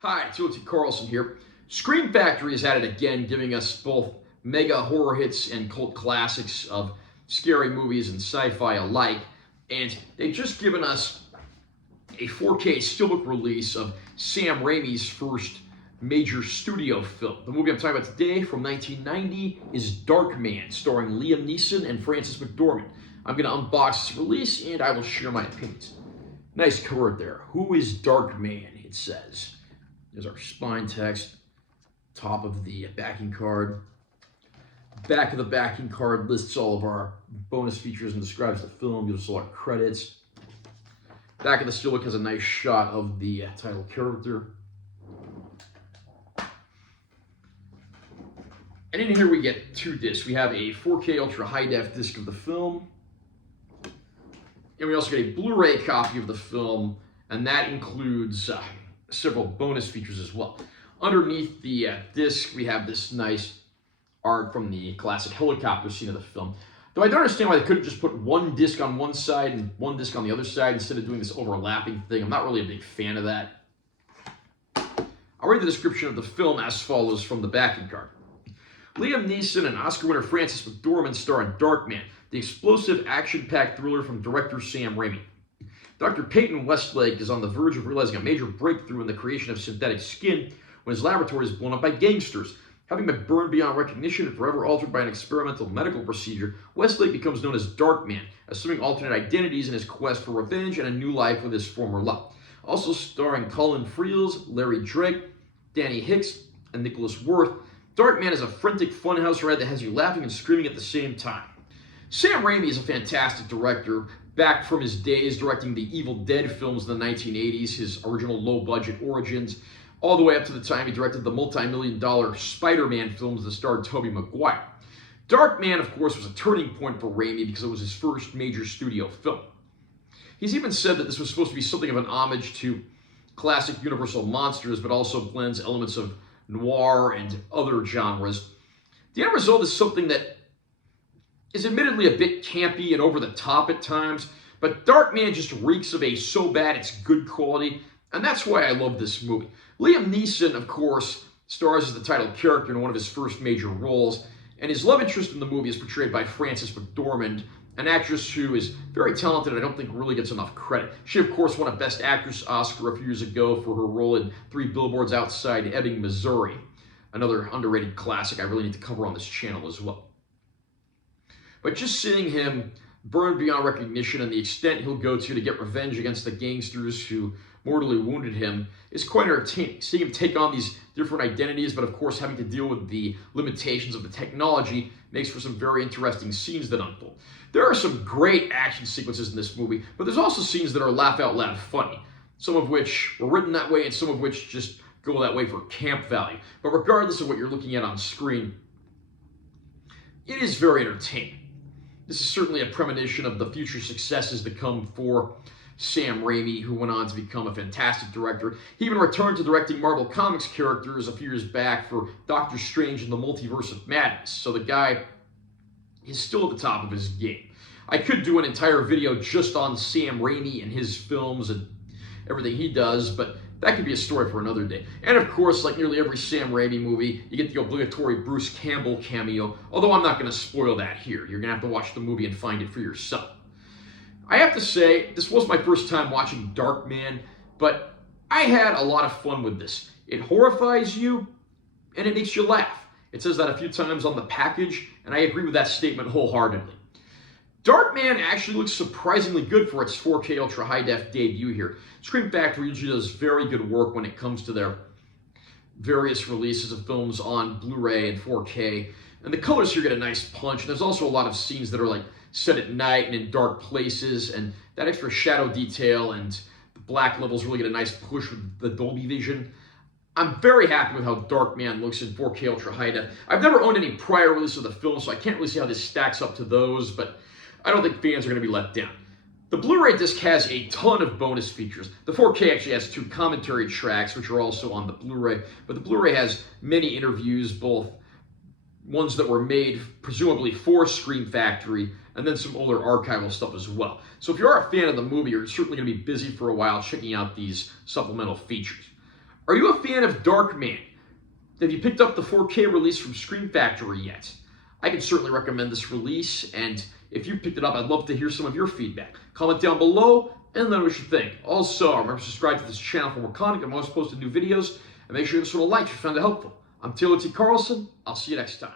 Hi, T. Carlson here. Scream Factory is at it again, giving us both mega horror hits and cult classics of scary movies and sci-fi alike. And they've just given us a 4K Steelbook release of Sam Raimi's first major studio film. The movie I'm talking about today from 1990 is Darkman, starring Liam Neeson and Frances McDormand. I'm going to unbox this release and I will share my opinions. Nice cover there. Who is Darkman? It says. There's our spine text, top of the backing card. Back of the backing card lists all of our bonus features and describes the film, gives us all our credits. Back of the steelbook has a nice shot of the title character. And in here we get two discs. We have a 4K Ultra High Def disc of the film, and we also get a Blu-ray copy of the film, and that includes several bonus features as well. Underneath the disc, we have this nice art from the classic helicopter scene of the film. Though I don't understand why they couldn't just put one disc on one side and one disc on the other side instead of doing this overlapping thing. I'm not really a big fan of that. I'll read the description of the film as follows from the backing card. Liam Neeson and Oscar winner Frances McDormand star in Darkman, the explosive, action-packed thriller from director Sam Raimi. Dr. Peyton Westlake is on the verge of realizing a major breakthrough in the creation of synthetic skin when his laboratory is blown up by gangsters. Having been burned beyond recognition and forever altered by an experimental medical procedure, Westlake becomes known as Darkman, assuming alternate identities in his quest for revenge and a new life with his former love. Also starring Colin Friels, Larry Drake, Danny Hicks, and Nicholas Worth, Darkman is a frantic funhouse ride that has you laughing and screaming at the same time. Sam Raimi is a fantastic director, back from his days directing the Evil Dead films in the 1980s, his original low-budget origins, all the way up to the time he directed the multi-million-dollar Spider-Man films that starred Tobey Maguire. Darkman, of course, was a turning point for Raimi because it was his first major studio film. He's even said that this was supposed to be something of an homage to classic Universal monsters, but also blends elements of noir and other genres. The end result is something that is admittedly a bit campy and over the top at times, but Darkman just reeks of a so bad it's good quality, and that's why I love this movie. Liam Neeson, of course, stars as the title character in one of his first major roles, and his love interest in the movie is portrayed by Frances McDormand, an actress who is very talented and I don't think really gets enough credit. She, of course, won a Best Actress Oscar a few years ago for her role in 3 Billboards Outside Ebbing, Missouri, another underrated classic I really need to cover on this channel as well. But just seeing him burned beyond recognition and the extent he'll go to get revenge against the gangsters who mortally wounded him is quite entertaining. Seeing him take on these different identities, but of course having to deal with the limitations of the technology, makes for some very interesting scenes that unfold. There are some great action sequences in this movie, but there's also scenes that are laugh-out-loud funny, some of which were written that way and some of which just go that way for camp value. But regardless of what you're looking at on screen, it is very entertaining. This is certainly a premonition of the future successes to come for Sam Raimi, who went on to become a fantastic director. He even returned to directing Marvel Comics characters a few years back for Doctor Strange and the Multiverse of Madness. So the guy is still at the top of his game. I could do an entire video just on Sam Raimi and his films and everything he does, but that could be a story for another day. And of course, like nearly every Sam Raimi movie, you get the obligatory Bruce Campbell cameo, although I'm not going to spoil that here. You're going to have to watch the movie and find it for yourself. I have to say, this was my first time watching Darkman, but I had a lot of fun with this. It horrifies you, and it makes you laugh. It says that a few times on the package, and I agree with that statement wholeheartedly. Darkman actually looks surprisingly good for its 4K Ultra High Def debut here. Scream Factory usually does very good work when it comes to their various releases of films on Blu-ray and 4K. And the colors here get a nice punch. And there's also a lot of scenes that are like set at night and in dark places. And that extra shadow detail and the black levels really get a nice push with the Dolby Vision. I'm very happy with how Darkman looks in 4K Ultra High Def. I've never owned any prior release of the film, so I can't really see how this stacks up to those, but I don't think fans are going to be let down. The Blu-ray disc has a ton of bonus features. The 4K actually has 2 commentary tracks, which are also on the Blu-ray, but the Blu-ray has many interviews, both ones that were made presumably for Scream Factory, and then some older archival stuff as well. So if you are a fan of the movie, you're certainly going to be busy for a while checking out these supplemental features. Are you a fan of Darkman? Have you picked up the 4K release from Screen Factory yet? I can certainly recommend this release, and if you picked it up, I'd love to hear some of your feedback. Comment down below and let me know what you think. Also, remember to subscribe to this channel for more content. I'm always posting new videos, and make sure you give this one a like if you found it helpful. I'm Taylor T. Carlson. I'll see you next time.